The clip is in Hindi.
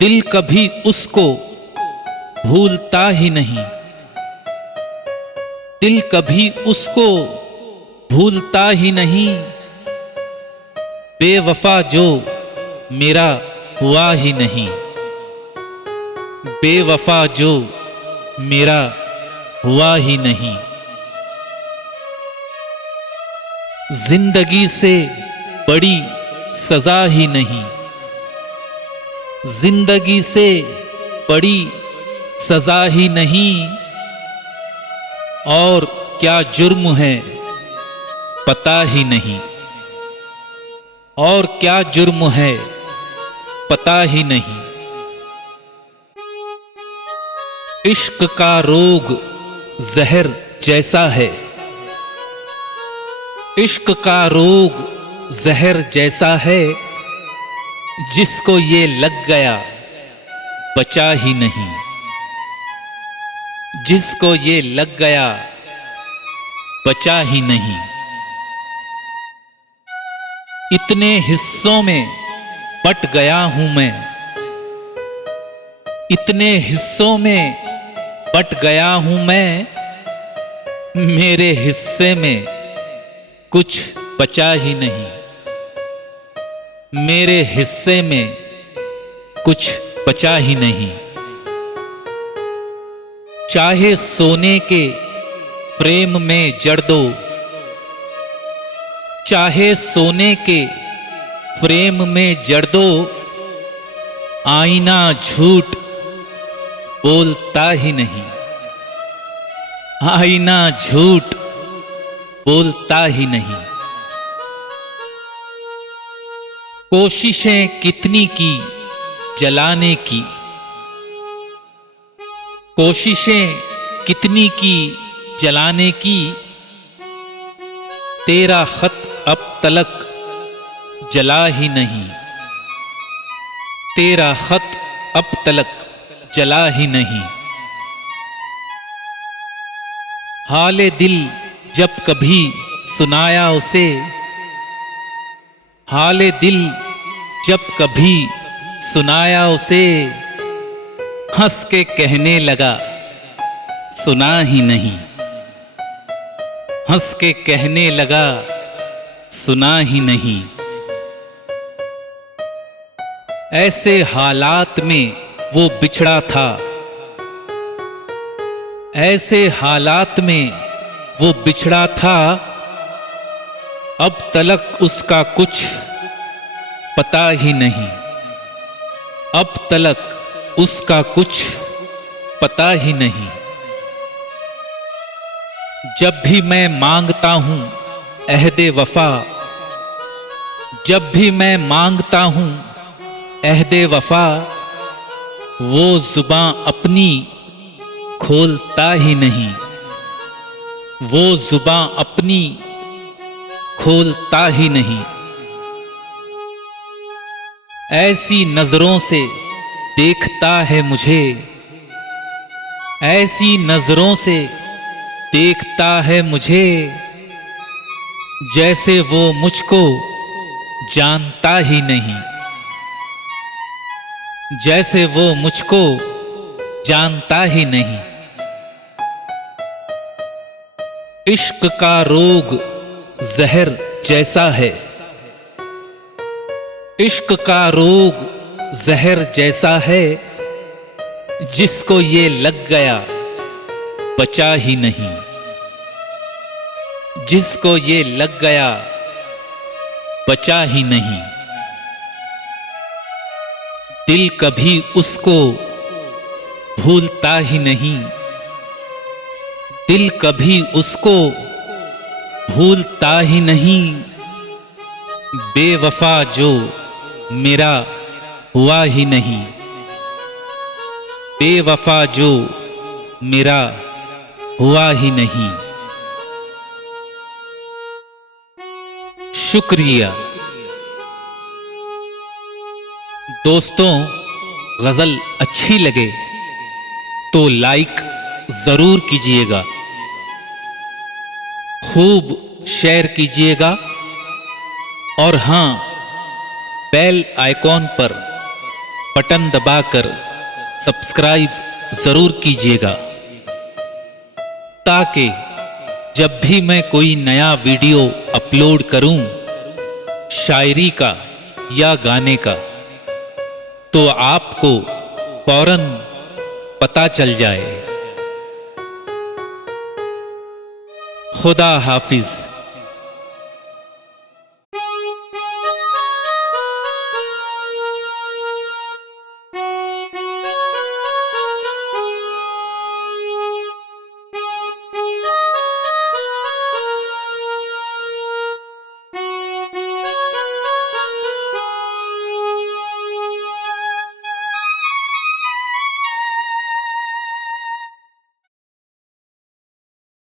दिल कभी उसको भूलता ही नहीं, दिल कभी उसको भूलता ही नहीं। बेवफा जो मेरा हुआ ही नहीं, बेवफा जो मेरा हुआ ही नहीं। जिंदगी से बड़ी सजा ही नहीं, जिंदगी से बड़ी सजा ही नहीं। और क्या जुर्म है पता ही नहीं, और क्या जुर्म है पता ही नहीं। इश्क का रोग जहर जैसा है, इश्क का रोग जहर जैसा है। जिसको ये लग गया बचा ही नहीं, जिसको ये लग गया बचा ही नहीं। इतने हिस्सों में बट गया हूं मैं, इतने हिस्सों में बट गया हूं मैं। मेरे हिस्से में कुछ बचा ही नहीं, मेरे हिस्से में कुछ बचा ही नहीं। चाहे सोने के फ्रेम में जड़ दो, चाहे सोने के फ्रेम में जड़ दो। आईना झूठ बोलता ही नहीं, आईना झूठ बोलता ही नहीं। कोशिशें कितनी की जलाने की, कोशिशें कितनी की जलाने की। तेरा खत अब तलक जला ही नहीं, तेरा खत अब तलक जला ही नहीं। हाले दिल जब कभी सुनाया उसे, हाले दिल जब कभी सुनाया उसे। हंस के कहने लगा सुना ही नहीं, हंस के कहने लगा सुना ही नहीं। ऐसे हालात में वो बिछड़ा था, ऐसे हालात में वो बिछड़ा था। अब तलक उसका कुछ पता ही नहीं, अब तलक उसका कुछ पता ही नहीं। जब भी मैं मांगता हूं अहदे वफा, जब भी मैं मांगता हूं अहदे वफा। वो जुबां अपनी खोलता ही नहीं, वो जुबां अपनी खोलता ही नहीं। ऐसी नजरों से देखता है मुझे, ऐसी नजरों से देखता है मुझे। जैसे वो मुझको जानता ही नहीं, जैसे वो मुझको जानता ही नहीं। इश्क का रोग जहर जैसा है, इश्क का रोग जहर जैसा है। जिसको ये लग गया बचा ही नहीं, जिसको ये लग गया बचा ही नहीं। दिल कभी उसको भूलता ही नहीं, दिल कभी उसको भूलता ही नहीं। बेवफा जो मेरा हुआ ही नहीं, बेवफा जो मेरा हुआ ही नहीं। शुक्रिया दोस्तों। गजल अच्छी लगे तो लाइक जरूर कीजिएगा, खूब शेयर कीजिएगा और हां, बेल आइकॉन पर बटन दबाकर सब्सक्राइब जरूर कीजिएगा, ताकि जब भी मैं कोई नया वीडियो अपलोड करूं, शायरी का या गाने का, तो आपको फौरन पता चल जाए। खुदा हाफिज।